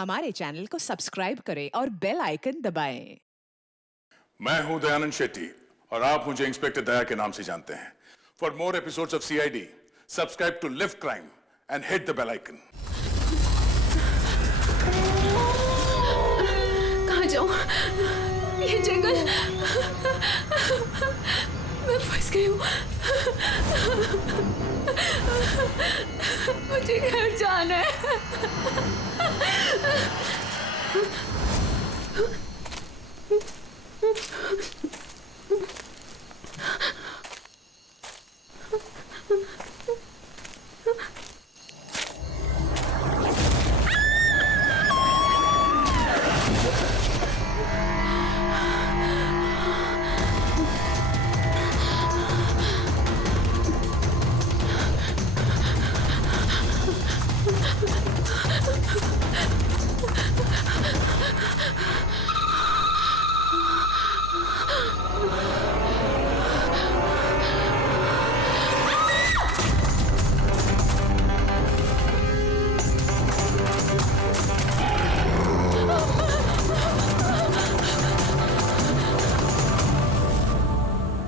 हमारे चैनल को सब्सक्राइब करें और बेल आइकन दबाएं। मैं हूं दयानंद शेट्टी और आप मुझे इंस्पेक्टर दया के नाम से जानते हैं। For more episodes of CID, subscribe to lift crime and hit the bell icon. कहाँ जाऊं? ये जंगल, मैं फंस गई हूँ। मुझे घर जाना है।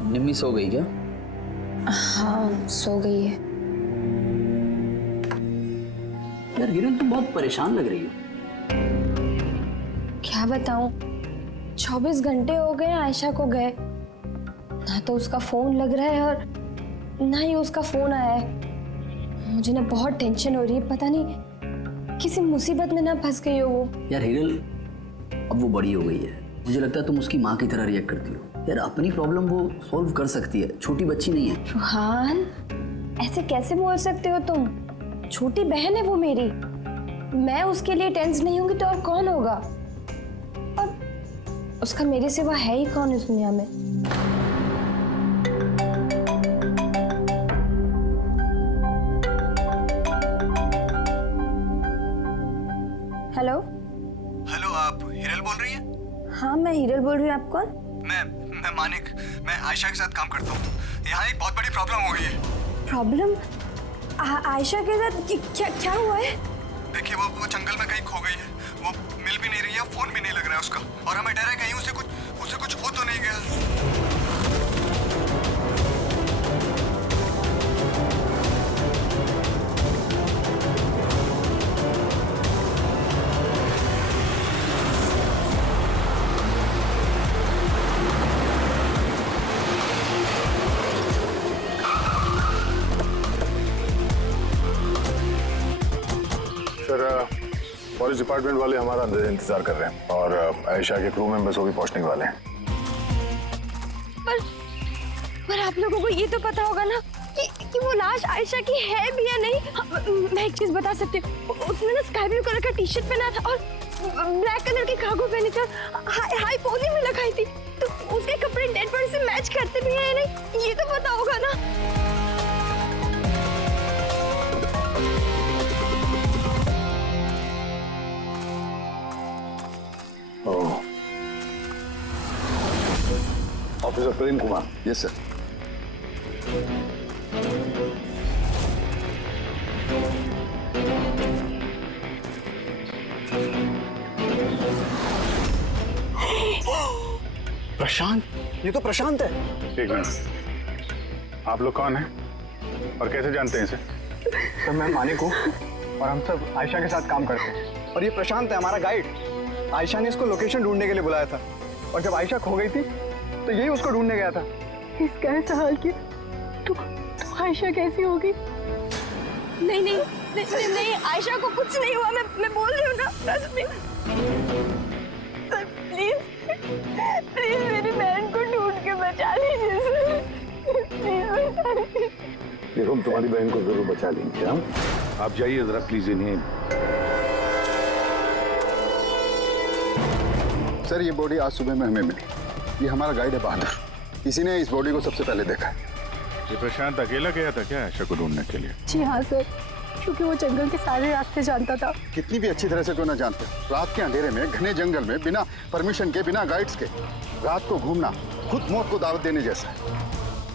निम्मी सो गई क्या? हाँ, सो गई है। यार हिरन, तुम बहुत परेशान लग रही हो। क्या बताऊं, 24 घंटे हो गए आयशा को गए, ना तो उसका फोन लग रहा है और ना ही उसका फोन आया है। मुझे ना बहुत टेंशन हो रही है, पता नहीं किसी मुसीबत में ना फंस गई हो वो। यार हिरन, अब वो बड़ी हो गई है, मुझे लगता है तुम उसकी माँ की तरह रिएक्ट करती हो। यार अपनी प्रॉब्लम वो सॉल्व कर सकती है, छोटी बच्ची नहीं है। रुहान, ऐसे कैसे बोल सकते हो तुम? छोटी बहन है वो मेरी, मैं उसके लिए टेंस नहीं होंगी तो और कौन होगा? और उसका मेरे सिवा है ही कौन इस दुनिया में? हेलो हेलो, आप हिरल बोल रही हैं? हाँ, मैं हिरल बोल रही हूँ। आप कौन? मैं मानिक, मैं आयशा के साथ काम करता हूँ। यहाँ एक बहुत बड़ी प्रॉब्लम हो गई है। प्रॉब्लम? आयशा के साथ क्या हुआ है? देखिए, वो जंगल में कहीं खो गई है। वो मिल भी नहीं रही है, फोन भी नहीं लग रहा है उसका, और हमें डर है कहीं उसे कुछ हो तो नहीं गया। सर, पुलिस डिपार्टमेंट वाले हमारा अंदर इंतजार कर रहे हैं और आयशा के क्रू मेंबर्स वो भी पहुंचने वाले हैं। पर आप लोगों को ये तो पता होगा ना कि वो लाश आयशा की है भी या नहीं। मैं एक चीज बता सकती हूँ, उसने ना स्काई ब्लू कलर का टी शर्ट पहना था और ब्लैक कलर की कार्गो पहनी थी और हाई पोनी में लगाई थी, तो उसके कपड़े डेड बॉडी से मैच करते भी हैं या नहीं, ये तो पता होगा ना। Officer Prem Kumar. Yes sir. Prashant, ये तो प्रशांत है। एक मिनट, आप लोग कौन हैं और कैसे जानते हैं इसे? तो मैं मानिक हूँ और हम सब आयशा के साथ काम करते हैं, और ये प्रशांत है हमारा गाइड। आयशा ने इसको लोकेशन ढूंढने के लिए बुलाया था, और जब आयशा खो गई थी तो यही उसको ढूंढने गया था। इसका ऐसा हाल किया तो आयशा कैसी होगी? नहीं, आयशा को कुछ नहीं हुआ, मैं बोल रही हूँ ना। ट्रस्ट मी सर, प्लीज मेरी बहन को ढूंढ के बचा लीजिए सर, प्लीज बचा लीजिए। देखो, हम तुम्हारी बहन को जरूर बचा लेंगे। हम आप जाइए जरा प्लीज। इन्हें सर, ये बॉडी आज सुबह में हमें मिली। ये हमारा गाइड है बहादुर, इसी ने इस बॉडी को सबसे पहले देखा। ये प्रशांत अकेला गया था क्या आयशा को ढूंढने के लिए? जी हाँ सर, क्योंकि वो जंगल के सारे रास्ते जानता था। कितनी भी अच्छी तरह से क्यों ना जानते, रात के अंधेरे में घने जंगल में बिना परमिशन के, बिना गाइड्स के रात को घूमना खुद मौत को दावत देने जैसा है।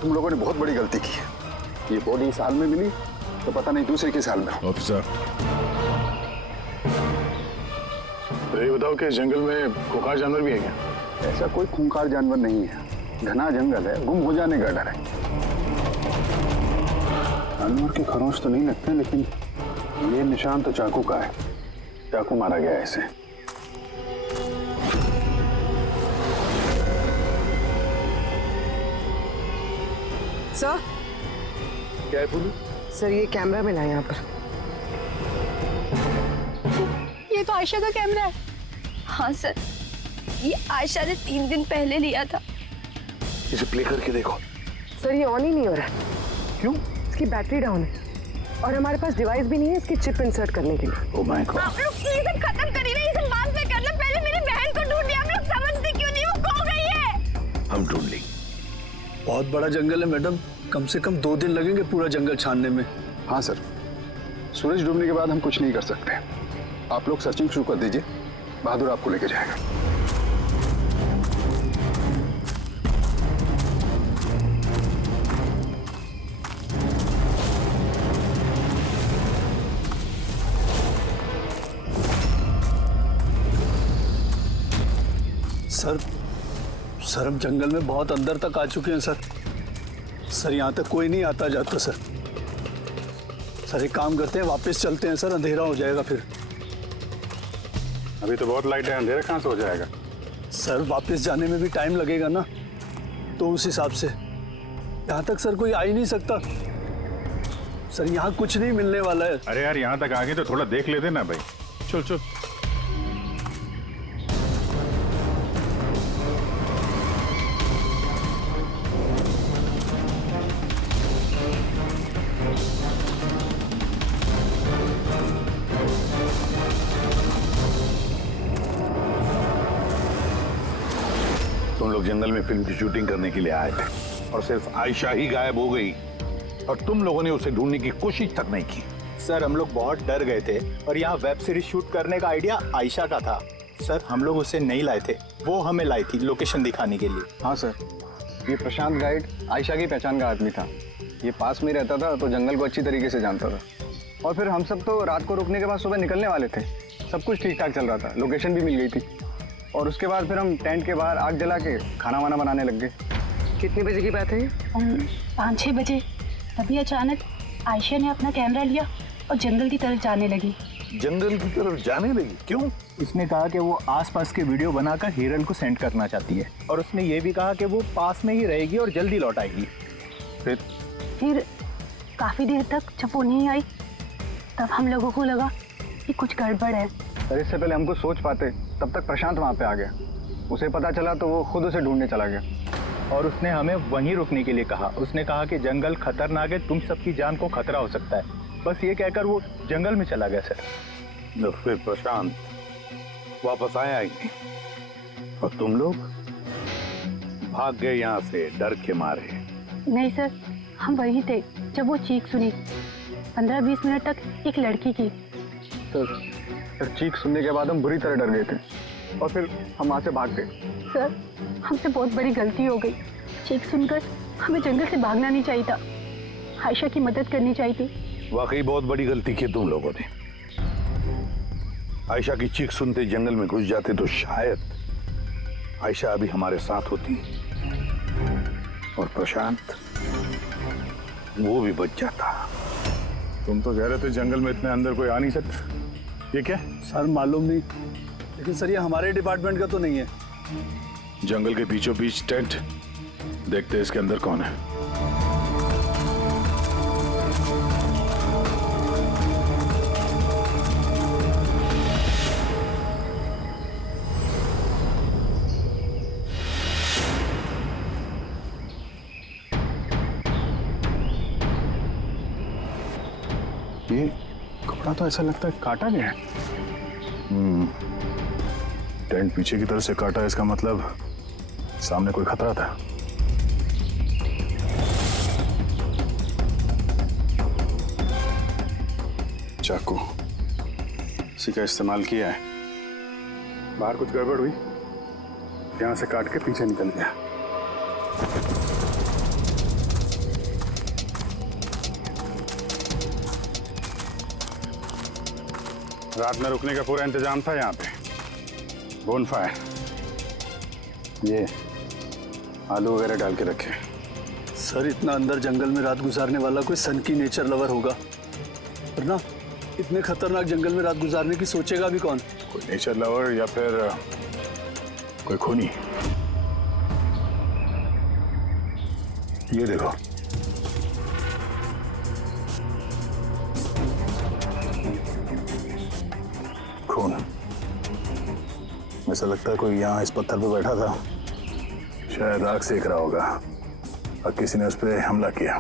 तुम लोगों ने बहुत बड़ी गलती की है। ये बॉडी इस हाल में मिली तो पता नहीं दूसरे किस हाल में। ऑफिसर, तो ये बताओ कि जंगल में खूंखार जानवर भी है क्या? ऐसा कोई खूंखार जानवर नहीं है, घना जंगल है, गुम हो जाने का डर है। जानवर के खरोंच तो नहीं लगते, लेकिन ये निशान तो चाकू का है। चाकू मारा गया है इसे। सर क्या है बोलू? सर ये कैमरा मिला है यहाँ पर। ये तो आयशा का कैमरा है। हाँ सर, ये आयशा ने 3 दिन पहले लिया था। इसे प्ले करके देखो। सर ये ऑन ही नहीं हो रहा है। क्यों? इसकी बैटरी डाउन है और हमारे पास डिवाइस भी नहीं है इसकी चिप इंसर्ट करने के लिए। Oh my God. आप लोग ये सब खत्म करिए ना, ये सब बाद में करना। पहले मेरी बहन को ढूंढिए। आप लोग समझते क्यों नहीं? वो खो गई है। हम ढूंढ लेंगे। बहुत बड़ा जंगल है मैडम, कम से कम 2 दिन लगेंगे पूरा जंगल छानने में। हाँ सर, सूरज डूबने के बाद हम कुछ नहीं कर सकते। आप लोग सर्चिंग शुरू कर दीजिए, बहादुर आपको लेके जाएगा। सर हम जंगल में बहुत अंदर तक आ चुके हैं सर। यहाँ तक कोई नहीं आता जाता सर। एक काम करते हैं, वापस चलते हैं सर, अंधेरा हो जाएगा फिर। अभी तो बहुत लाइट है, अंधेरा कहाँ से हो जाएगा? सर वापस जाने में भी टाइम लगेगा ना, तो उस हिसाब से यहाँ तक सर कोई आ ही नहीं सकता। सर यहाँ कुछ नहीं मिलने वाला है। अरे यार यहाँ तक आ गए तो थोड़ा देख लेते ना भाई। चल चल। तुम लोग जंगल में फिल्म की शूटिंग करने के लिए आए थे और सिर्फ आयशा ही गायब हो गई और तुम लोगों ने उसे ढूंढने की कोशिश तक नहीं की। सर हम लोग बहुत डर गए थे और यहाँ वेब सीरीज शूट करने का आइडिया आयशा का था। सर हम लोग उसे नहीं लाए थे, वो हमें लाई थी लोकेशन दिखाने के लिए। हाँ सर, ये प्रशांत गाइड आयशा की पहचान का आदमी था। ये पास में रहता था तो जंगल को अच्छी तरीके से जानता था। और फिर हम सब तो रात को रुकने के बाद सुबह निकलने वाले थे। सब कुछ ठीक ठाक चल रहा था, लोकेशन भी मिल गई थी। और उसके बाद फिर हम टेंट के बाहर आग जला के खाना वाना बनाने लग गए। कितने बजे की बात है ये? 5-6 बजे। तभी अचानक आयशा ने अपना कैमरा लिया और जंगल की तरफ जाने लगी। जंगल की तरफ जाने लगी? क्यों? इसने कहा कि वो आसपास के वीडियो बनाकर हिरल को सेंड करना चाहती है और उसने ये भी कहा कि वो पास में ही रहेगी और जल्दी लौट आएगी। फिर काफी देर तक जब वो नहीं आई तब हम लोगों को लगा कि कुछ गड़बड़ है। सर इससे पहले हमको सोच पाते तब तक प्रशांत वहाँ पे आ गया। उसे पता चला तो वो खुद उसे ढूंढने चला गया। और उसने हमें वहीं रुकने के लिए कहा। उसने कहा कि जंगल खतरनाक है, तुम सबकी जान को खतरा हो सकता है। बस ये कहकर वो जंगल में चला गया सर। तो फिर प्रशांत वापस आया ही नहीं और तुम लोग भाग गए यहाँ से डर के मारे। नहीं सर, हम वहीं थे जब वो चीख सुनी। 15-20 मिनट तक एक लड़की की। सर चीख सुनने के बाद हम बुरी तरह डर गए थे और फिर हम वहाँ से भाग गए। सर हमसे बहुत बड़ी गलती हो गई। चीख सुनकर हमें जंगल से भागना नहीं चाहिए था, आयशा की मदद करनी चाहिए थी। वाकई बहुत बड़ी गलती की तुम लोगों ने। आयशा की चीख सुनते जंगल में घुस जाते तो शायद आयशा अभी हमारे साथ होती और प्रशांत वो भी बच जाता। तुम तो कह रहे थे जंगल में इतने अंदर कोई आ नहीं सकता। ये क्या? सर मालूम नहीं, लेकिन सर ये हमारे डिपार्टमेंट का तो नहीं है। जंगल के बीचों बीच टेंट, देखते हैं इसके अंदर कौन है। ये कपड़ा तो ऐसा लगता है काटा गया है। टेंट पीछे की तरफ से काटा है, इसका मतलब सामने कोई खतरा था। चाकू इसी का इस्तेमाल किया है। बाहर कुछ गड़बड़ हुई, यहां से काट के पीछे निकल गया। रात में रुकने का पूरा इंतजाम था यहाँ पे। बोनफायर, ये आलू वगैरह डाल के रखे। सर इतना अंदर जंगल में रात गुजारने वाला कोई सन की नेचर लवर होगा, वरना इतने खतरनाक जंगल में रात गुजारने की सोचेगा भी कौन? कोई नेचर लवर या फिर कोई खूनी। ये देखो, खून। ऐसा लगता है कोई यहाँ इस पत्थर पे बैठा था, शायद आग सेक रहा होगा और किसी ने उस पर हमला किया।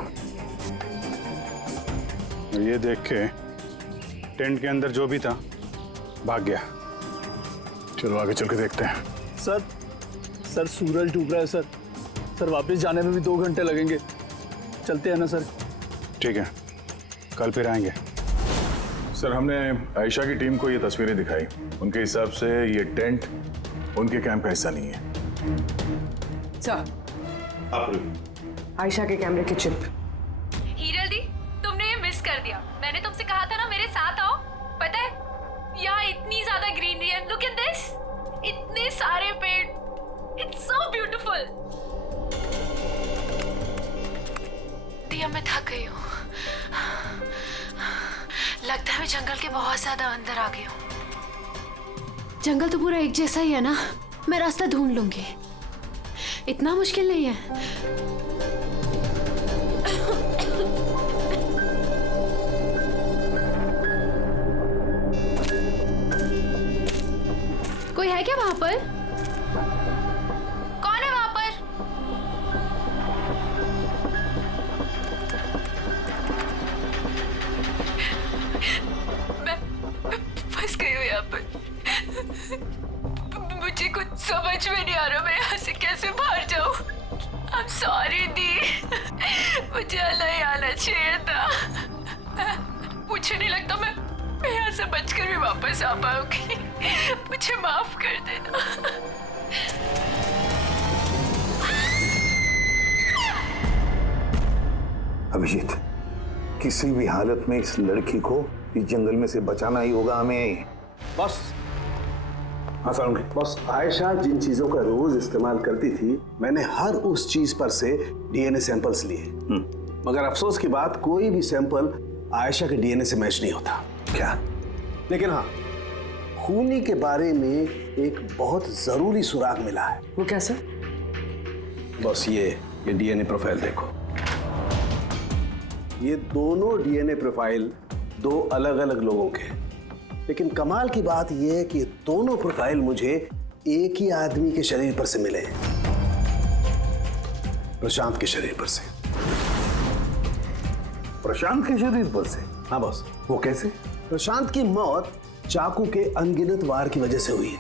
ये देख के टेंट के अंदर जो भी था भाग गया। चलो आगे चल के देखते हैं। सर सूरज डूब रहा है सर। सर वापस जाने में भी 2 घंटे लगेंगे। चलते हैं ना सर? ठीक है, कल फिर आएंगे। सर हमने आयशा की टीम को ये तस्वीरें दिखाई। उनके हिसाब से ये टेंट उनके कैंप का हिस्सा नहीं है। सर, आयशा के कैमरे की चिप। हीरल दी, तुमने ये मिस कर दिया। मैंने तुमसे कहा था ना मेरे साथ आओ। पता है यहाँ इतनी ज्यादा ग्रीनरी है। लुक एट दिस, इतने सारे पेड़। It's so beautiful. दिया मैं थक गई हूँ। लगता है मैं जंगल के बहुत ज्यादा अंदर आ गई हूँ। जंगल तो पूरा एक जैसा ही है ना। मैं रास्ता ढूंढ लूंगी, इतना मुश्किल नहीं है। कोई है क्या वहां पर? कौन है वहां पर? मैं फंस गई हूँ यहाँ पर। मुझे कुछ समझ में नहीं आ रहा, मैं यहाँ से कैसे बाहर जाऊँ। I'm sorry दी, मुझे नहीं आना चाहिए था। मुझे नहीं लगता मैं यहाँ से बचकर भी वापस आ पाऊंगी। मुझे माफ कर देना। अभिजीत, किसी भी हालत में इस लड़की को इस जंगल में से बचाना ही होगा हमें। बस हाँ सर। बस आयशा जिन चीजों का रोज इस्तेमाल करती थी, मैंने हर उस चीज पर से डीएनए सैंपल्स लिए, मगर अफसोस की बात कोई भी सैंपल आयशा के डीएनए से मैच नहीं होता। क्या? लेकिन हाँ, खूनी के बारे में एक बहुत जरूरी सुराग मिला है। वो कैसे? बस ये डीएनए प्रोफाइल देखो। ये दोनों डीएनए प्रोफाइल 2 अलग अलग लोगों के हैं, लेकिन कमाल की बात यह है कि दोनों प्रोफाइल मुझे एक ही आदमी के शरीर पर से मिले हैं, प्रशांत के शरीर पर से। प्रशांत के शरीर पर से? हाँ बॉस। वो कैसे? प्रशांत की मौत चाकू के अनगिनत वार की वजह से हुई है,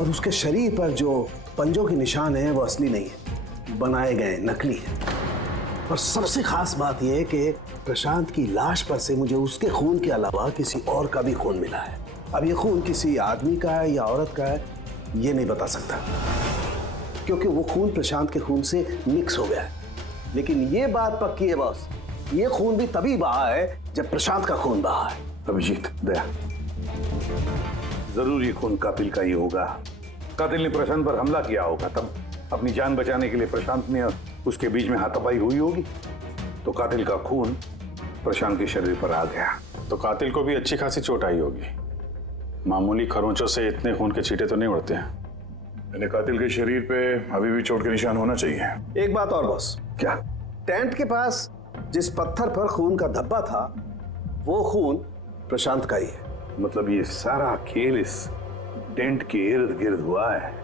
और उसके शरीर पर जो पंजों के निशान हैं वो असली नहीं है, बनाए गए नकली है। और सबसे खास बात यह है कि प्रशांत की लाश पर से मुझे उसके खून के अलावा किसी और का भी खून मिला है। अब ये खून किसी आदमी का है या औरत का है ये नहीं बता सकता, क्योंकि वो खून प्रशांत के खून से मिक्स हो गया है। लेकिन ये बात पक्की है बॉस, ये खून भी तभी बहा है जब प्रशांत का खून बहा है। अभिजीत, दया, जरूर ये खून कातिल का ही होगा। कातिल ने प्रशांत पर हमला किया होगा, तब अपनी जान बचाने के लिए प्रशांत ने उसके बीच में हाथापाई हुई होगी, तो कातिल का खून प्रशांत के शरीर पर आ गया। तो कातिल को भी अच्छी खासी चोट आई होगी। मामूली खरोंचों से इतने खून के छींटे तो नहीं उड़ते हैं। यानी कातिल के शरीर पे अभी भी चोट के निशान होना चाहिए। एक बात और बॉस। क्या? टेंट के पास जिस पत्थर पर खून का धब्बा था वो खून प्रशांत का ही है। मतलब ये सारा खेल इस टेंट के इर्द गिर्द हुआ है।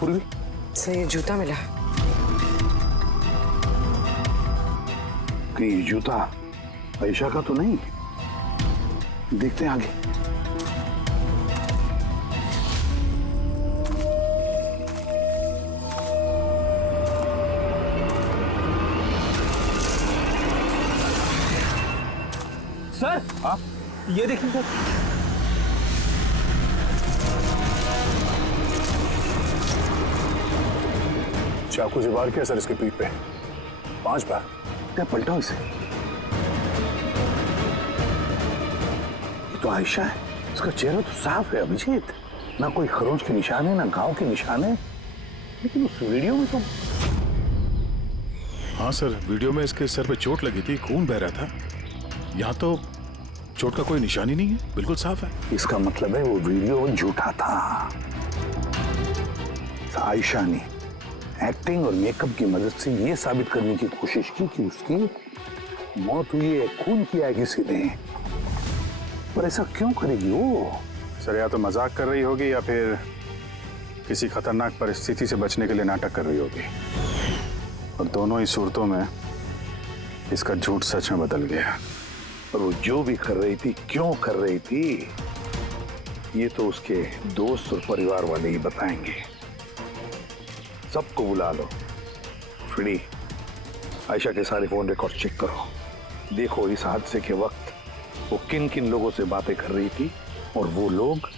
पूर्वी से ये जूता मिला। कि ये जूता आयशा का तो नहीं? देखते हैं आगे। सर हाँ ये देखिए सर। चाकू से वार किया सर इसके पीठ पे 5 बार। क्या पलटा इसे? ये तो आयशा है, इसका चेहरा तो साफ है अभिजीत, ना कोई खरोच के निशान है ना घाव के निशान है, लेकिन उस वीडियो में तो। हाँ सर, वीडियो में इसके सर पे चोट लगी थी, खून बह रहा था। यहाँ तो चोट का कोई निशान ही नहीं है, बिल्कुल साफ है। इसका मतलब है वो वीडियो झूठा था। आयशा ने एक्टिंग और मेकअप की मदद से ये साबित करने की कोशिश की कि उसकी मौत हुई है, खून किया है किसी ने। पर ऐसा क्यों करेगी वो? सर या तो मजाक कर रही होगी या फिर किसी खतरनाक परिस्थिति से बचने के लिए नाटक कर रही होगी। और दोनों ही सूरतों में इसका झूठ सच में बदल गया। और वो जो भी कर रही थी, क्यों कर रही थी, ये तो उसके दोस्त और परिवार वाले ही बताएंगे। सबको बुला लो। फ्री आयशा के सारे फोन रिकॉर्ड चेक करो, देखो इस हादसे के वक्त वो किन किन लोगों से बातें कर रही थी और वो लोग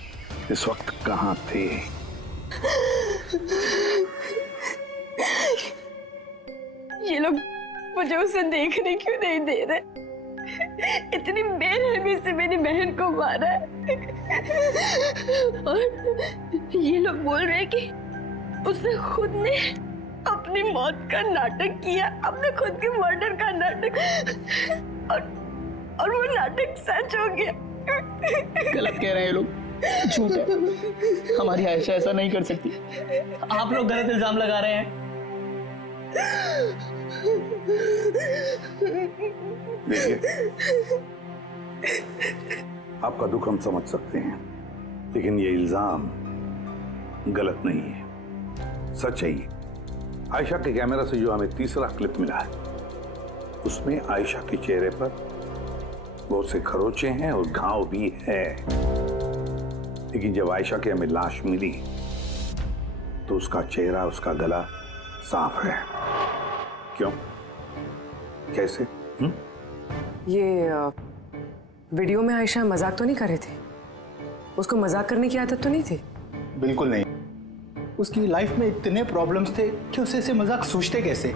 इस वक्त कहाँ थे। ये लोग मुझे उसे देखने क्यों नहीं दे रहे? इतनी बेरहमी से मेरी बहन को मारा है। और ये लोग बोल रहे हैं कि उसने खुद ने अपनी मौत का नाटक किया, अपने खुद के मर्डर का नाटक, और वो नाटक सच हो गया। गलत कह रहे हैं ये लोग, झूठ है। हमारी आयशा ऐसा नहीं कर सकती। आप लोग गलत इल्जाम लगा रहे हैं। देखिए, आपका दुख हम समझ सकते हैं, लेकिन ये इल्जाम गलत नहीं है, सच है। आयशा के कैमरा से जो हमें तीसरा क्लिप मिला है, उसमें आयशा के चेहरे पर बहुत से खरोचे हैं और घाव भी है। लेकिन जब आयशा की हमें लाश मिली तो उसका चेहरा, उसका गला साफ है। क्यों? कैसे? ये वीडियो में आयशा मजाक तो नहीं कर रहे थे? उसको मजाक करने की आदत तो नहीं थी? बिल्कुल नहीं। उसकी लाइफ में इतने प्रॉब्लम्स थे कि उसे ऐसे मजाक सूझते कैसे?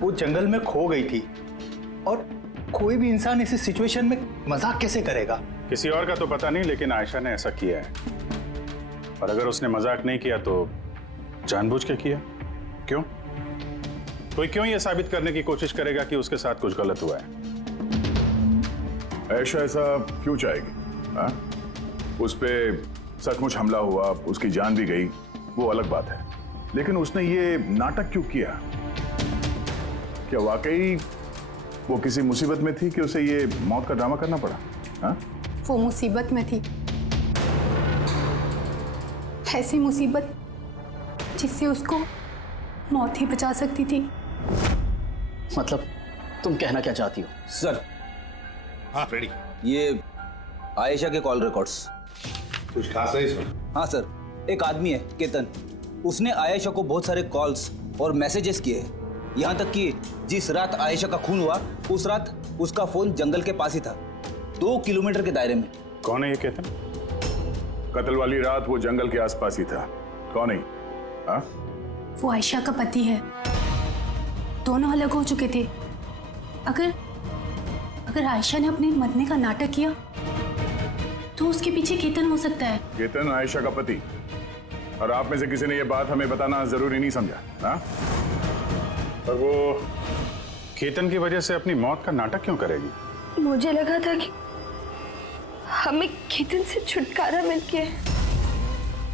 वो जंगल में खो गई थी, और कोई भी इंसान ऐसी सिचुएशन में मजाक कैसे करेगा? किसी और का तो पता नहीं, लेकिन आयशा ने ऐसा किया है। और अगर उसने मजाक नहीं किया तो जानबूझ के किया। क्यों? कोई क्यों ये साबित करने की कोशिश करेगा कि उसके साथ कुछ गलत हुआ है? ऐशा ऐसा क्यों चाहेगी? हाँ? उस पे सचमुच हमला हुआ, उसकी जान भी गई, वो अलग बात है। लेकिन उसने ये नाटक क्यों किया? क्या वाकई वो किसी मुसीबत में थी कि उसे ये मौत का ड्रामा करना पड़ा? हाँ? वो मुसीबत में थी, ऐसी मुसीबत जिससे उसको मौत ही बचा सकती थी। मतलब तुम कहना क्या चाहती हो? सर हाँ रेडी। ये आयशा के कॉल रिकॉर्ड्स। कुछ खास है इसमें? हाँ सर, एक आदमी है केतन, उसने आयशा को बहुत सारे कॉल्स और मैसेजेस किए हैं। यहाँ तक कि जिस रात आयशा का खून हुआ, उस रात उसका फोन जंगल के पास ही था, 2 किलोमीटर के दायरे में। कौन है ये केतन? कत्ल वाली रात वो जंगल के आसपास ही था। कौन है? हाँ? वो आयशा का पति है, दोनों अलग हो चुके थे। अगर आयशा ने अपने मरने का नाटक किया तो उसके पीछे केतन हो सकता है। केतन आयशा का पति, और आप में से किसी ने ये बात हमें बताना जरूरी नहीं समझा? हाँ? और वो केतन की वजह से अपनी मौत का नाटक क्यों करेगी? मुझे लगा था कि हमें केतन से छुटकारा मिल गया,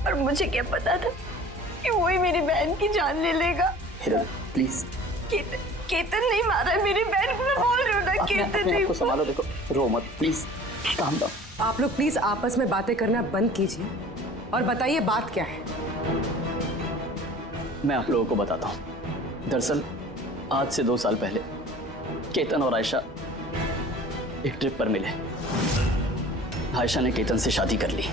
और मुझे क्या पता था कि वही मेरी बहन की जान ले लेगा। प्लीज। केतन नहीं मारा है मेरी बहन को, मैं बोल रही हूँ ना, केतन नहीं। संभालो, देखो, रो मत प्लीज, काम दो। आप लोग प्लीज आपस में बातें करना बंद कीजिए और बताइए बात क्या है। मैं आप लोगों को बताता हूँ। दरअसल आज से 2 साल पहले केतन और आयशा एक ट्रिप पर मिले। आयशा ने केतन से शादी कर ली।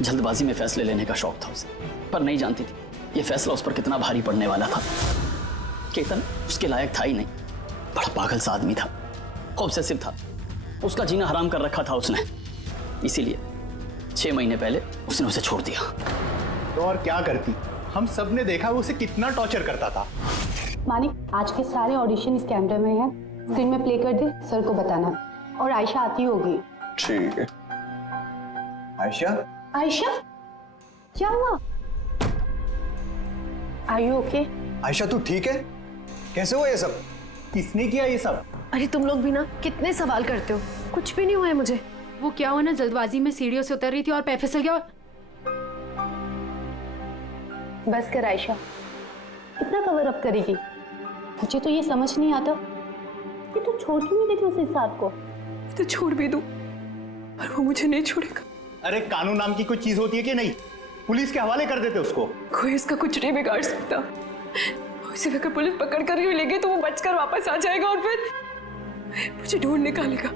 जल्दबाजी में फैसले लेने का शौक था उसे, पर नहीं जानती थी ये फैसला उस पर कितना भारी पड़ने वाला था। केतन उसके लायक था ही नहीं, बड़ा पागल सा आदमी था, ऑब्सेसिव था, उसका जीना हराम कर रखा था उसने, इसीलिए 6 महीने पहले उसने उसे छोड़ दिया। तो और क्या करती, हम सब ने देखा वो उसे कितना टॉर्चर करता था। मानिक, आज के सारे ऑडिशन इस कैमरे में हैं, स्क्रीन में प्ले कर दे, सर को बताना। और आयशा आती होगी। ठीक है। आयशा? आयशा, क्या हुआ? Are you okay? आयशा तू ठीक है? कैसे हुआ ये सब? किसने किया ये सब? अरे तुम लोग भी ना कितने सवाल करते हो, कुछ भी नहीं हुआ है मुझे। वो क्या हुआ ना, जल्दबाजी में सीढ़ियों से उतर रही थी और पैर फिसल गया। बस कर आयशा, कितना कवर अप करेगी? मुझे तो ये समझ नहीं आता कि तू छोड़ क्यों नहीं देती उस इंसान को। तो छोड़ भी दूं, पर वो मुझे नहीं छोड़ेगा। अरे कानून नाम की कोई चीज होती है कि नहीं? पुलिस के हवाले कर देते उसको। कोई इसका कुछ नहीं बिगाड़ सकता। उसे अगर पुलिस पकड़ कर ही लेगी तो वो बचकर वापस आ जाएगा और फिर मुझे ढूंढ निकालेगा,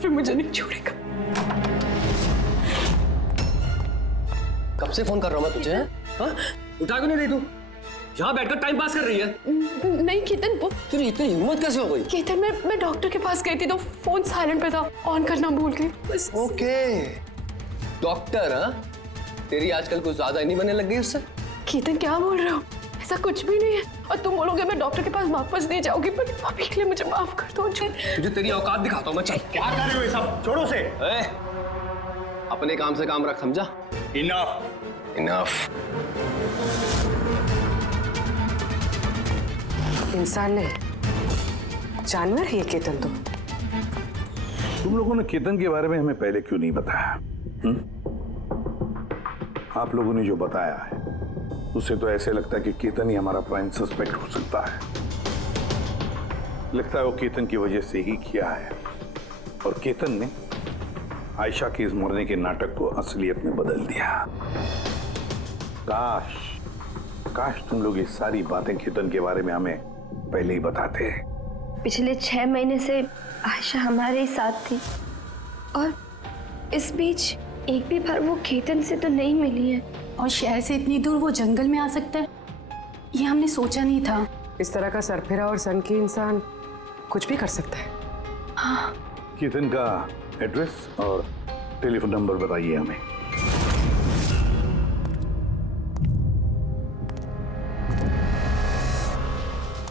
फिर मुझे नहीं छोड़ेगा। कब से फोन कर रहा हूँ मैं तुझे? हाँ? उठा क्यों नहीं रही तू? यहाँ बैठकर टाइम पास कर रही है। नहीं केतन, वो तुझे इतनी हिम्मत कैसे हो गई? केतन, मैं डॉक्टर के पास गई थी तो फोन साइलेंट पे था, ऑन करना भूल गई बस। Okay, doctor? हाँ, तेरी आजकल कुछ ज्यादा ही नहीं बनने लग गई उससे। केतन क्या बोल रहे हो? ऐसा कुछ भी नहीं है। और तुम बोलोगे मैं डॉक्टर के पास वापस नहीं जाऊंगी, पर अभी के लिए मुझे माफ कर दो। तुझे तेरी औकात दिखाता हूँ मैं। चल। क्या कर रहे हो ये सब? छोड़ो से। अपने काम से काम रख, समझा? इनफ। इनफ। इंसान नहीं, जानवर है ये केतन। तो तुम लोगों ने केतन के बारे में हमें पहले क्यों नहीं बताया? आप लोगों ने जो बताया है उससे तो ऐसे लगता है कि केतन ही हमारा प्राइम सस्पेक्ट हो सकता है। लगता है वो केतन की वजह से ही किया है, और केतन ने आयशा के इस मरने के नाटक को असलियत में बदल दिया। काश तुम लोग ये सारी बातें केतन के बारे में हमें पहले ही बताते। पिछले 6 महीने से आयशा हमारे ही साथ थी और इस बीच एक भी बार वो केतन से तो नहीं मिली है। और शहर से इतनी दूर वो जंगल में आ सकता है, ये हमने सोचा नहीं था। इस तरह का सरफिरा और सन की इंसान कुछ भी कर सकता है। हाँ। केतन का एड्रेस और टेलीफोन नंबर बताइए हमें।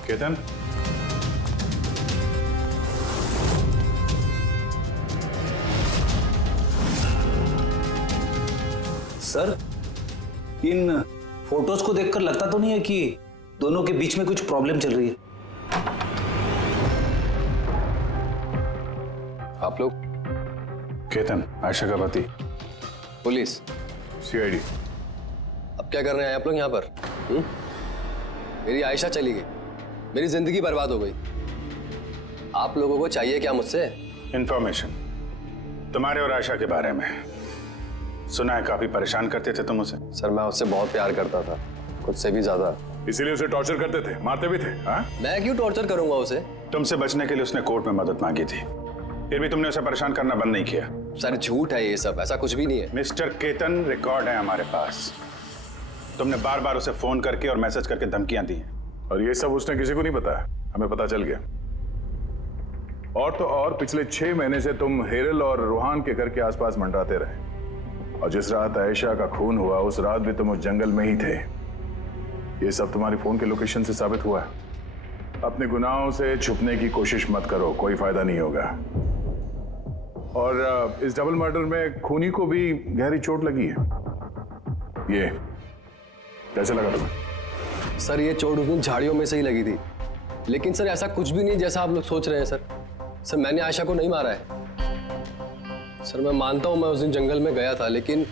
केतन, सर, इन फोटोज को देखकर लगता तो नहीं है कि दोनों के बीच में कुछ प्रॉब्लम चल रही है? आप लोग? केतन आयशा का पति। पुलिस? सीआईडी। अब क्या कर रहे हैं आप लोग यहाँ पर? मेरी आयशा चली गई, मेरी जिंदगी बर्बाद हो गई। आप लोगों को चाहिए क्या मुझसे? इंफॉर्मेशन तुम्हारे और आयशा के बारे में। सुना है काफी परेशान करते थे तुम उसे। सर मैं उससे बहुत प्यार करता था, खुद से भी ज्यादा। इसीलिए उसे टॉर्चर करते थे, मारते भी थे। हाँ? मैं क्यों टॉर्चर करूंगा उसे? तुमसे बचने के लिए उसने कोर्ट में मदद मांगी थी, फिर भी तुमने उसे परेशान करना बंद नहीं किया। सर झूठ है ये सब, ऐसा कुछ भी नहीं है। मिस्टर केतन, रिकॉर्ड है हमारे पास। तुमने बार बार उसे फोन करके और मैसेज करके धमकियां दी हैं। और ये सब उसने किसी को नहीं बताया, हमें पता चल गया। और तो और पिछले 6 महीने से तुम हेरल और रूहान के घर के आसपास मंडराते रहे, और जिस रात आयशा का खून हुआ उस रात भी तुम उस जंगल में ही थे। ये सब तुम्हारी फोन के लोकेशन से साबित हुआ है। अपने गुनाहों से छुपने की कोशिश मत करो, कोई फायदा नहीं होगा। और इस डबल मर्डर में खूनी को भी गहरी चोट लगी है। ये कैसे लगा तुम्हें? सर ये चोट उस दिन झाड़ियों में से ही लगी थी, लेकिन सर ऐसा कुछ भी नहीं जैसा आप लोग सोच रहे हैं। सर मैंने आयशा को नहीं मारा है। सर मैं मानता हूं मैं उस दिन जंगल में गया था, लेकिन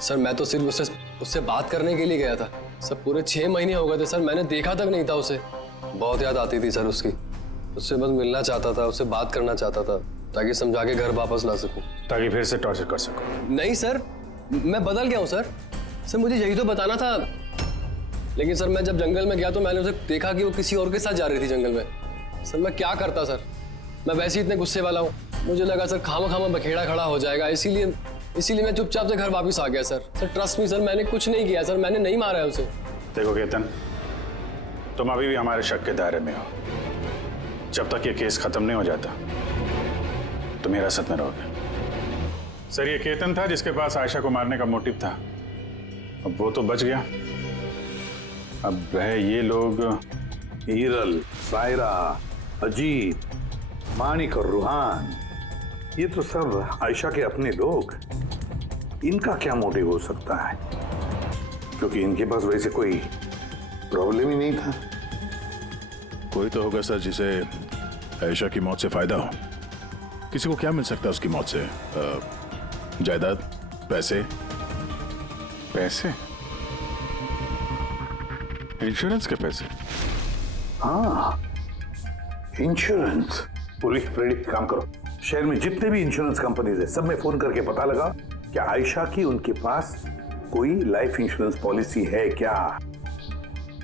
सर मैं तो सिर्फ उससे बात करने के लिए गया था। सर पूरे 6 महीने हो गए थे सर, मैंने देखा तक नहीं था उसे। बहुत याद आती थी सर उसकी, उससे बस मिलना चाहता था, उससे बात करना चाहता था ताकि समझा के घर वापस ला सकूं, ताकि फिर से टॉर्चर कर सकूं। नहीं सर, मैं बदल गया हूं सर। सर मुझे यही तो बताना था, लेकिन सर मैं जब जंगल में गया तो मैंने उसे देखा कि वो किसी और के साथ जा रही थी जंगल में। सर मैं क्या करता सर, मैं वैसे ही इतने गुस्से वाला हूँ। मुझे लगा सर खामा बखेड़ा खड़ा हो जाएगा, इसीलिए मैं चुपचाप से घर वापस आ गया sir. Sir trust me sir, मैंने कुछ नहीं किया सर, मैंने नहीं मारा है उसे। देखो केतन, तुम अभी भी हमारे शक के दायरे में हो। जब तक ये केस खत्म नहीं हो जाता तुम हिरासत में रहोगे। सर, ये केतन था जिसके पास आयशा को मारने का मोटिव था। अब वो तो बच गया, अब रहे ये लोग। हीरल, सायरा, अजीत, मानिक और रूहान, ये तो सब आयशा के अपने लोग। इनका क्या मोटिव हो सकता है? क्योंकि इनके पास वैसे कोई प्रॉब्लम ही नहीं था। कोई तो होगा सर जिसे आयशा की मौत से फायदा हो। किसी को क्या मिल सकता है उसकी मौत से? जायदाद, पैसे? पैसे? इंश्योरेंस के पैसे? हाँ, इंश्योरेंस। पुलिस फ्रेडी, काम करो, शहर में जितने भी इंश्योरेंस कंपनीज है सब में फोन करके पता लगा क्या आयशा की उनके पास कोई लाइफ इंश्योरेंस पॉलिसी है क्या।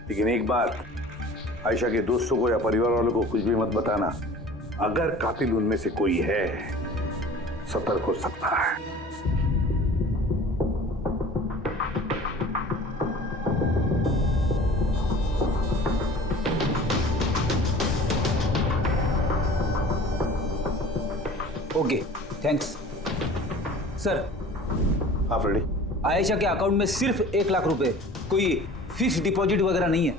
लेकिन एक बात, आयशा के दोस्तों को या परिवार वालों को कुछ भी मत बताना। अगर कातिल उनमें से कोई है, सतर्क हो सकता है। Okay, thanks sir. हाँ फ्रेडी, आयशा के अकाउंट में सिर्फ 1 लाख रुपए, कोई फिक्स डिपॉजिट वगैरह नहीं है।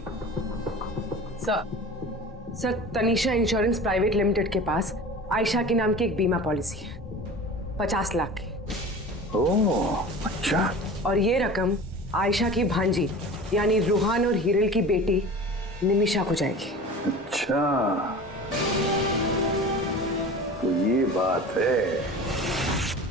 Sir, Tanisha insurance private limited के पास आयशा के नाम की एक बीमा पॉलिसी है 50 लाख की। ओह अच्छा। और ये रकम आयशा की भांजी यानी रूहान और हीरल की बेटी निमिषा को जाएगी। अच्छा, तो ये बात है।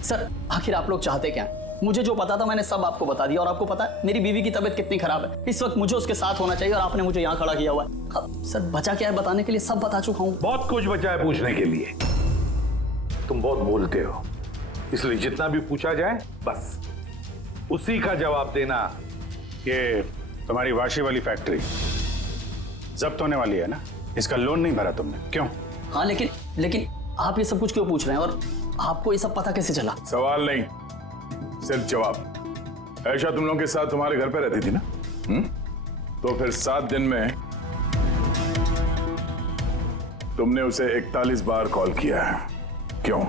सर, आखिर आप लोग चाहते क्या? मुझे जो पता था मैंने सब आपको बता दिया। और आपको पता है मेरी बीवी की तबीयत कितनी खराब है, इस वक्त मुझे उसके साथ होना चाहिए और आपने मुझे यहाँ खड़ा किया हुआ है। सर, बचा क्या है बताने के लिए? सब बता चुका हूँ। बहुत कुछ बचा है पूछने के लिए। तुम बहुत बोलते हो, इसलिए जितना भी पूछा जाए बस उसी का जवाब देना। ये तुम्हारी वाशी वाली फैक्ट्री जब्त होने वाली है ना, इसका लोन नहीं भरा तुमने, क्यों? हाँ, लेकिन आप ये सब कुछ क्यों पूछ रहे हैं और आपको ये सब पता कैसे चला? सवाल नहीं, सिर्फ जवाब। आयशा तुम लोगों के साथ तुम्हारे घर पे रहती थी ना? तो फिर 7 दिन में तुमने उसे 41 बार कॉल किया है, क्यों?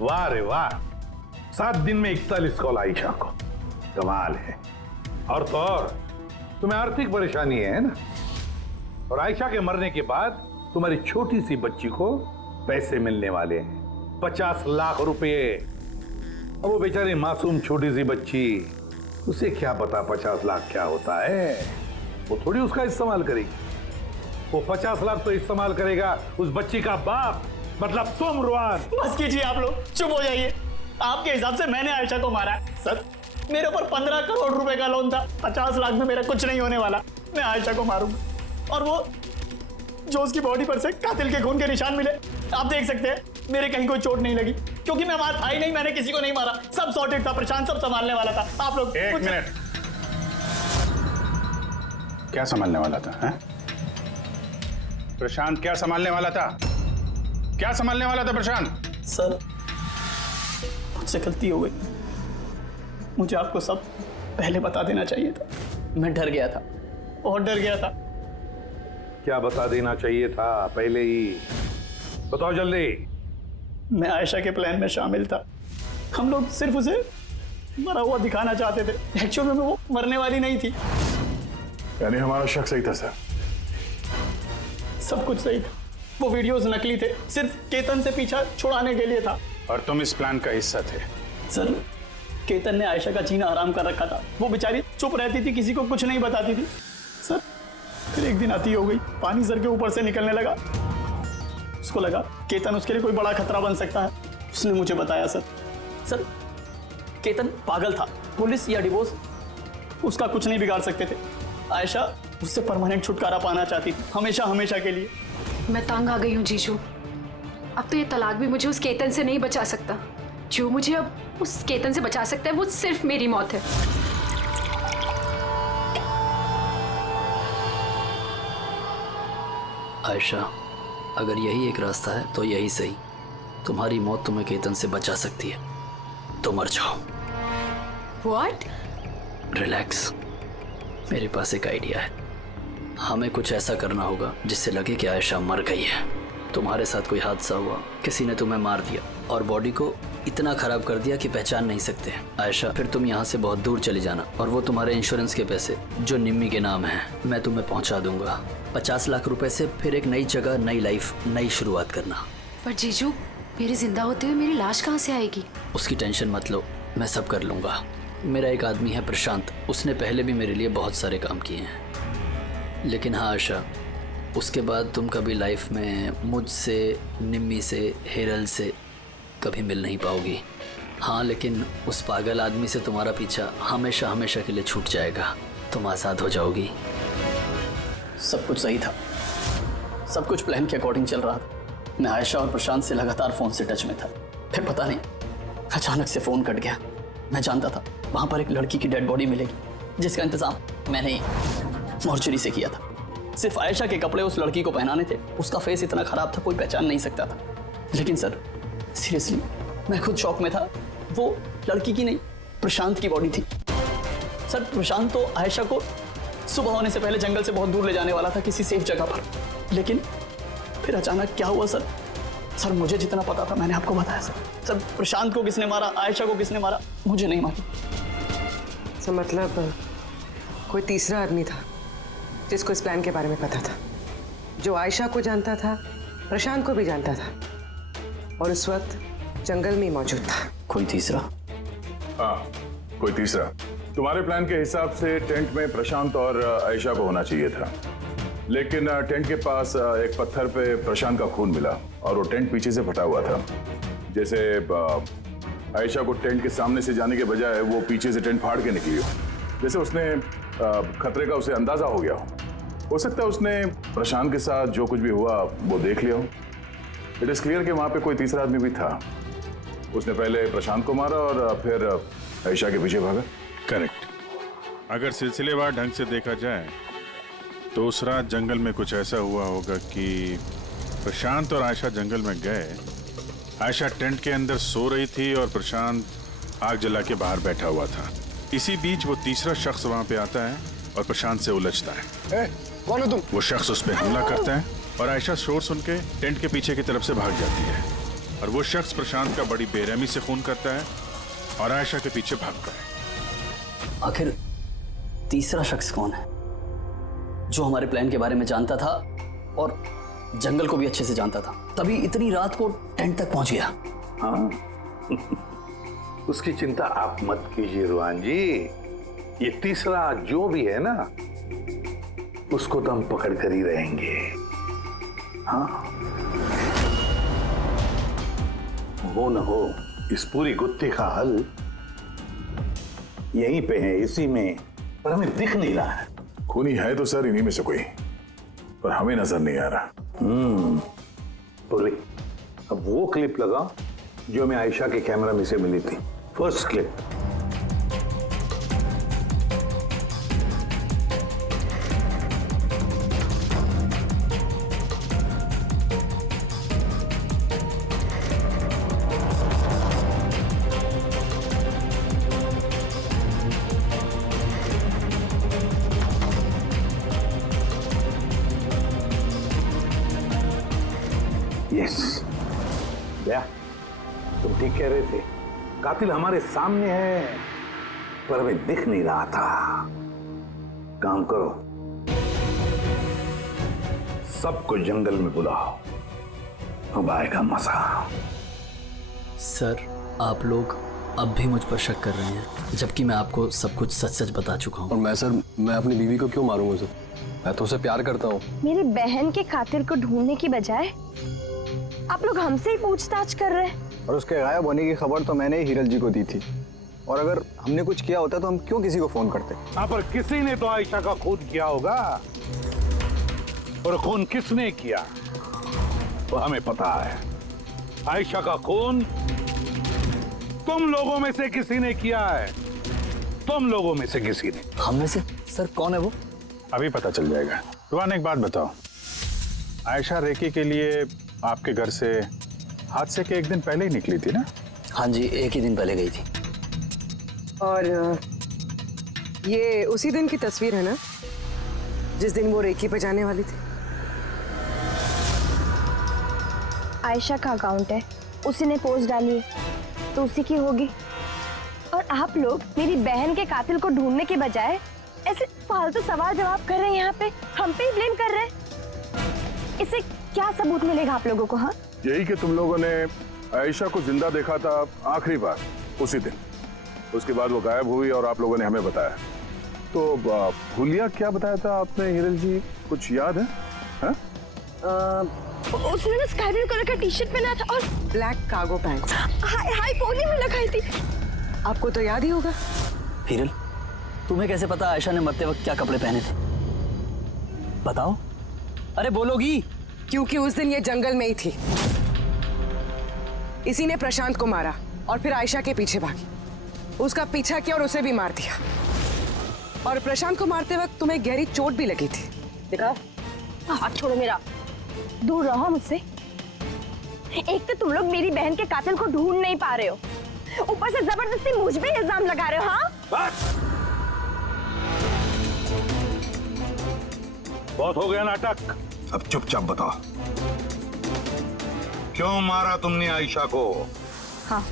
वाह रे वाह, 7 दिन में 41 कॉल आयशा को, कमाल है। और तो और तुम्हें आर्थिक परेशानी है ना, और आयशा के मरने के बाद तुम्हारी छोटी सी बच्ची को पैसे मिलने वाले हैं 50 लाख रुपए। अब वो बेचारी मासूम छोटी सी बच्ची, उसे क्या पता 50 लाख क्या होता है? वो थोड़ी उसका इस्तेमाल करेगी। वो 50 लाख तो इस्तेमाल करेगा उस बच्ची का बाप, मतलब तुम रुआन। बस कीजिए आप लोग, चुप हो जाइए। आपके हिसाब से मैंने आयशा को मारा? सर, मेरे ऊपर 15 करोड़ रुपए का लोन था, 50 लाख में मेरा कुछ नहीं होने वाला। मैं आयशा को मारूंगा। और वो जो उसकी बॉडी पर से कातिल के खून के निशान मिले, आप देख सकते हैं मेरे कहीं कोई चोट नहीं लगी, क्योंकि मैं वहां था ही नहीं, मैंने किसी को नहीं मारा। सब सॉर्टेड था, प्रशांत सब संभालने वाला था। आप लोग एक मिनट, क्या संभालने वाला था? है? प्रशांत क्या संभालने वाला था? क्या संभालने वाला था प्रशांत? सर, मुझसे गलती हो गई, मुझे आपको सब पहले बता देना चाहिए था। मैं डर गया था, बहुत डर गया था। क्या बता देना चाहिए था पहले ही? बताओ जल्दी। मैं आयशा के प्लान में शामिल था। हम लोग सिर्फ उसे मरा हुआ दिखाना चाहते थे, एक्चुअल में वो मरने वाली नहीं थी। यानी हमारा शक सही था सर? सब कुछ सही था, वो वीडियोस नकली थे, सिर्फ केतन से पीछा छुड़ाने के लिए था। और तुम इस प्लान का हिस्सा थे? सर, केतन ने आयशा का जीना हराम कर रखा था। वो बेचारी चुप रहती थी, किसी को कुछ नहीं बताती थी। सर, फिर एक दिन अति हो गई, पानी सर के ऊपर से निकलने लगा। उसको लगा केतन उसके लिए कोई बड़ा खतरा बन सकता है, उसने मुझे बताया। सर, केतन पागल था, पुलिस या डिवोर्स उसका कुछ नहीं बिगाड़ सकते थे। आयशा उससे परमानेंट छुटकारा पाना चाहती थी, हमेशा हमेशा के लिए। मैं तंग आ गई हूँ जीजू। अब तो ये तलाक भी मुझे उस केतन से नहीं बचा सकता। जो मुझे अब उस केतन से बचा सकता है वो सिर्फ मेरी मौत है। आयशा, अगर यही एक रास्ता है तो यही सही। तुम्हारी मौत तुम्हें केतन से बचा सकती है, तो मर जाओ। What? रिलैक्स, मेरे पास एक आइडिया है। हमें कुछ ऐसा करना होगा जिससे लगे कि आयशा मर गई है, तुम्हारे साथ कोई हादसा हुआ, किसी ने तुम्हें मार दिया और बॉडी को इतना खराब कर दिया कि पहचान नहीं सकते। आयशा, फिर तुम यहाँ से बहुत दूर चली जाना और वो तुम्हारे इंश्योरेंस के पैसे जो निम्मी के नाम है मैं तुम्हें पहुँचा दूंगा। 50 लाख रुपए से फिर एक नई जगह, नई लाइफ, नई शुरुआत करना। पर जीजू, मेरे जिंदा होते हुए मेरी लाश कहाँ से आएगी? उसकी टेंशन मत लो, मैं सब कर लूँगा। मेरा एक आदमी है प्रशांत, उसने पहले भी मेरे लिए बहुत सारे काम किए हैं। लेकिन हाँ आयशा, उसके बाद तुम कभी लाइफ में मुझसे, निम्मी से, हेरल से कभी मिल नहीं पाओगी। हाँ, लेकिन उस पागल आदमी से तुम्हारा पीछा हमेशा हमेशा के लिए छूट जाएगा। तुम आज़ाद हो जाओगी। सब कुछ सही था, सब कुछ प्लान के अकॉर्डिंग चल रहा था। मैं आयशा और प्रशांत से लगातार फ़ोन से टच में था, फिर पता नहीं अचानक से फ़ोन कट गया। मैं जानता था वहाँ पर एक लड़की की डेड बॉडी मिलेगी, जिसका इंतज़ाम मैंने ही मॉर्चरी से किया था। सिर्फ आयशा के कपड़े उस लड़की को पहनाने थे। उसका फेस इतना ख़राब था, कोई पहचान नहीं सकता था। लेकिन सर, सीरियसली मैं खुद शॉक में था। वो लड़की की नहीं, प्रशांत की बॉडी थी। सर, प्रशांत तो आयशा को सुबह होने से पहले जंगल से बहुत दूर ले जाने वाला था, किसी सेफ जगह पर। लेकिन फिर अचानक क्या हुआ सर? सर, मुझे जितना पता था मैंने आपको बताया सर। सर, प्रशांत को किसने मारा, आयशा को किसने मारा, मुझे नहीं मालूम। सर, मतलब कोई तीसरा आदमी था जिसको इस प्लान के बारे में पता था, जो आयशा को जानता था, प्रशांत को भी जानता था और उस वक्त जंगल में ही मौजूद था। कोई तीसरा? हाँ, कोई तीसरा। तुम्हारे प्लान के हिसाब से टेंट में प्रशांत और आयशा को होना चाहिए था, लेकिन टेंट के पास एक पत्थर पे प्रशांत का खून मिला और वो टेंट पीछे से फटा हुआ था। जैसे आयशा को टेंट के सामने से जाने के बजाय वो पीछे से टेंट फाड़ के निकली हो, जैसे उसने खतरे का उसे अंदाजा हो गया हो सकता है उसने प्रशांत के साथ जो कुछ भी हुआ वो देख लिया हो। इट इज क्लियर कि वहां पे कोई तीसरा आदमी भी था। उसने पहले प्रशांत को मारा और फिर आयशा के पीछे भागा। करेक्ट। अगर सिलसिलेवार ढंग से देखा जाए तो उस रात जंगल में कुछ ऐसा हुआ होगा कि प्रशांत और आयशा जंगल में गए। आयशा टेंट के अंदर सो रही थी और प्रशांत आग जला के बाहर बैठा हुआ था। इसी बीच वो तीसरा शख्स वहां पे आता है और प्रशांत से उलझता है। कौन है तुम? वो शख्स उस पर हमला करता है और आयशा शोर सुन के टेंट के पीछे की तरफ से भाग जाती है और वो शख्स प्रशांत का बड़ी बेरहमी से खून करता है और आयशा के पीछे भागता है। आखिर तीसरा शख्स कौन है जो हमारे प्लान के बारे में जानता था और जंगल को भी अच्छे से जानता था, तभी इतनी रात को टेंट तक पहुंच गया? हाँ उसकी चिंता आप मत कीजिए रुहान जी। ये तीसरा जो भी है ना, उसको तो हम पकड़ कर ही रहेंगे। हाँ, हो न हो इस पूरी गुत्थी का हल यहीं पे है, इसी में, पर हमें दिख नहीं रहा है। खूनी है तो सर इन्हीं में से कोई, पर हमें नजर नहीं आ रहा। पूर्वी, अब वो क्लिप लगा जो हमें आयशा के कैमरा में से मिली थी, फर्स्ट क्लिप। यस, क्या तुम ठीक कह रहे थे, कातिल हमारे सामने है पर हमें दिख नहीं रहा था। काम करो, सबको जंगल में बुलाओ, अब आएगा मजा। सर, आप लोग अब भी मुझ पर शक कर रहे हैं, जबकि मैं आपको सब कुछ सच सच बता चुका हूँ। और मैं सर, मैं अपनी बीवी को क्यों मारूंगा सर? मैं तो उसे प्यार करता हूँ। मेरी बहन के कातिल को ढूंढने की बजाय आप लोग हमसे ही पूछताछ कर रहे हैं। और उसके गायब होने की खबर तो मैंने ही हिरल जी को दी थी, और अगर हमने कुछ किया होता तो हम क्यों किसी को फोन करते? हाँ, पर किसी ने तो आयशा का खून किया होगा, और खून किसने किया तो हमें पता है। आयशा का खून तुम लोगों में से किसी ने किया है, तुम लोगों में से किसी ने। हम में से? सर, कौन है वो? अभी पता चल जाएगा। रुहान, एक बात बताओ, आयशा रेकी के लिए आपके घर से हादसे के एक दिन पहले ही निकली थी ना? हाँ जी, एक ही दिन पहले गई थी। और ये उसी दिन की तस्वीर है ना जिस दिन वो रेकी पे जाने वाली थी? आयशा का अकाउंट है, उसी ने पोस्ट डाली है तो उसी की होगी। और आप लोग मेरी बहन के कातिल को ढूंढने के बजाय ऐसे फालतू सवाल जवाब कर रहे हैं, यहाँ पे हम पे ही ब्लेम कर रहे हैं। इससे क्या सबूत मिलेगा आप लोगों को? हाँ, यही कि तुम लोगों ने आयशा को जिंदा देखा था आखिरी बार उसी दिन, उसके बाद वो गायब हुई और आप लोगों ने हमें बताया। तो भूलिया क्या बताया था आपने हिरल जी, कुछ याद है? हाँ? उसने ना स्काई ब्लू कलर का टी शर्ट पहना था और black cargo pant. High pony में लगाई थी। आपको तो याद ही होगा। हिरल, तुम्हें कैसे पता आयशा ने मरते वक्त क्या कपड़े पहने थे? बताओ, अरे बोलोगी? क्योंकि उस दिन ये जंगल में ही थी। इसी ने प्रशांत को मारा और फिर आयशा के पीछे भागी, उसका पीछा किया और उसे भी मार दिया। और प्रशांत को मारते वक्त तुम्हें गहरी चोट भी लगी थी, देखा? हाथ छोड़ो मेरा, दूर रहो मुझसे। एक तो तुम लोग मेरी बहन के कातिल को ढूंढ नहीं पा रहे हो, ऊपर से जबरदस्ती मुझ पे इल्जाम लगा रहे हो। हाँ, बहुत हो गया नाटक, अब चुपचाप बताओ, क्यों मारा तुमने आयशा को? हाँ,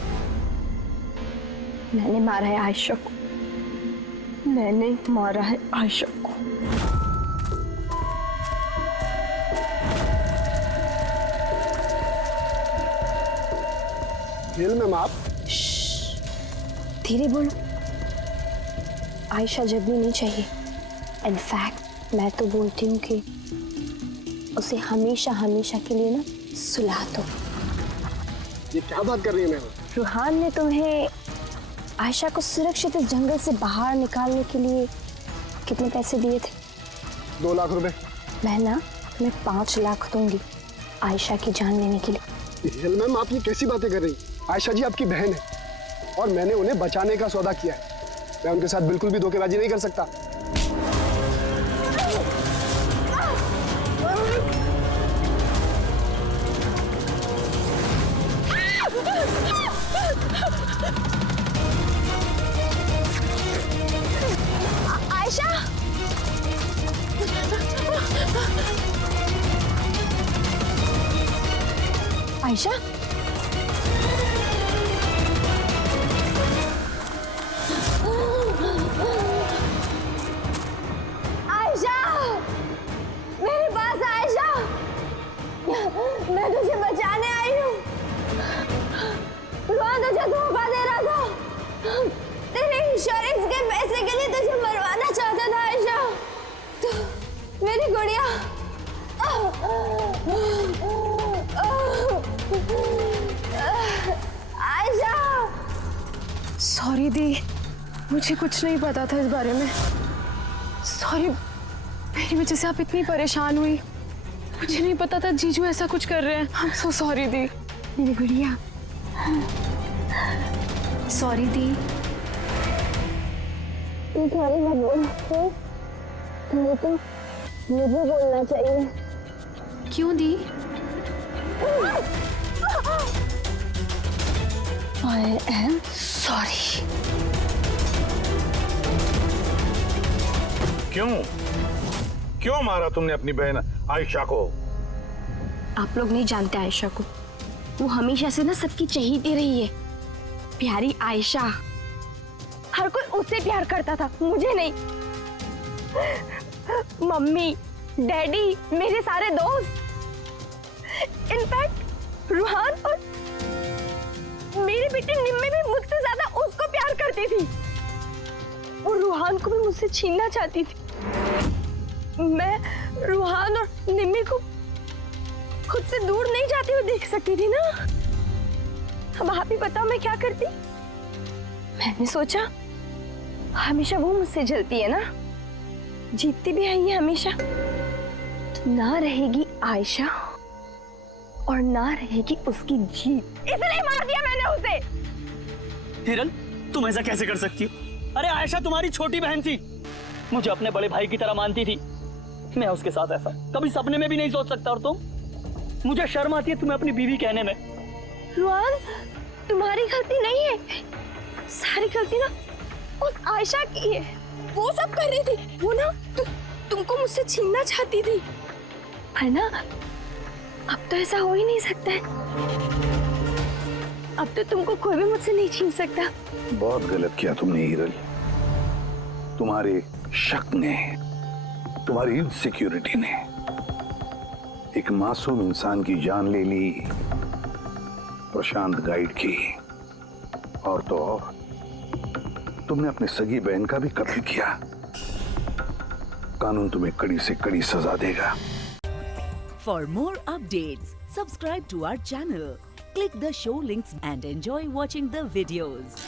मैंने मारा है आयशा को, मैंने मारा है आयशा को। हिरल मैम आप धीरे बोलो, आयशा जगनी नहीं चाहिए। इनफैक्ट मैं तो बोलती हूँ कि उसे हमेशा हमेशा के लिए ना सुला दो। ये क्या बात कर रही है मैम? रूहान ने तुम्हें आयशा को सुरक्षित इस जंगल से बाहर निकालने के लिए कितने पैसे दिए थे? 2 लाख रुपए। मैं ना तुम्हें 5 लाख दूंगी आयशा की जान लेने के लिए। हिरल मैम आप ये कैसी बातें कर रही? आयशा जी आपकी बहन है और मैंने उन्हें बचाने का सौदा किया है। मैं उनके साथ बिल्कुल भी धोखेबाजी नहीं कर सकता। आयशा, आयशा, आयशा, मेरे पास आयशा, मैं तुझे बचाने आई हूँ। रुहान तुझे धोखा दे रहा था, तेरे इंश्योरेंस के पैसे के लिए तुझे मरवाना चाहता था आयशा। तो मेरी गुड़िया, आयशा। सॉरी दी, मुझे कुछ नहीं पता था इस बारे में। सॉरी, मेरी वजह से आप इतनी परेशान हुई। मुझे नहीं पता था जीजू ऐसा कुछ कर रहे हैं। आई एम सो सॉरी दी। मेरी गुड़िया, सॉरी दी। सॉरी मत बोलो, तुम्हें तो मुझे बोलना चाहिए। क्यों दी? I am sorry. क्यों मारा तुमने अपनी बहन आयशा को? आप लोग नहीं जानते आयशा को, वो हमेशा से ना सबकी चहेती रही है। प्यारी आयशा, हर कोई उससे प्यार करता था, मुझे नहीं। मम्मी, डैडी, मेरे सारे दोस्त, इनफैक्ट रूहान और मेरी बेटी निम्मी भी मुझसे ज्यादा उसको प्यार करती थी। वो रूहान को भी मुझसे छीनना चाहती थी। मैं रूहान और निम्मी को खुद से दूर नहीं जाती हुई देख सकती थी ना। अब आप ही बताओ मैं क्या करती? मैंने सोचा हमेशा वो मुझसे जलती है ना, जीतती भी है ये हमेशा, तो ना रहेगी आयशा और ना रहेगी उसकी जीत। इसलिए मार दिया मैंने उसे। हिरल, तुम ऐसा कैसे कर सकती हो? अरे आयशा तुम्हारी छोटी बहन थी, मुझे अपने बड़े भाई की तरह मानती थी। मैं उसके साथ ऐसा कभी सपने में भी नहीं सोच सकता। और तुम, मुझे शर्म आती है तुम्हें अपनी बीवी कहने में। रुआन, तुम्हारी गलती नहीं है, सारी गलती ना उस आयशा की है। वो सब कर रही थी, वो ना तुमको मुझसे छीनना चाहती थी, है ना? अब तो ऐसा हो ही नहीं सकता है। अब तो तुमको कोई भी मुझसे नहीं छीन सकता। बहुत गलत किया तुमने हिरल। तुम्हारे शक ने, तुम्हारी इनसिक्योरिटी ने एक मासूम इंसान की जान ले ली, प्रशांत गाइड की। और तो और तुमने अपनी सगी बहन का भी कत्ल किया। कानून तुम्हें कड़ी से कड़ी सजा देगा। For more updates, subscribe to our channel, click the show links and enjoy watching the videos.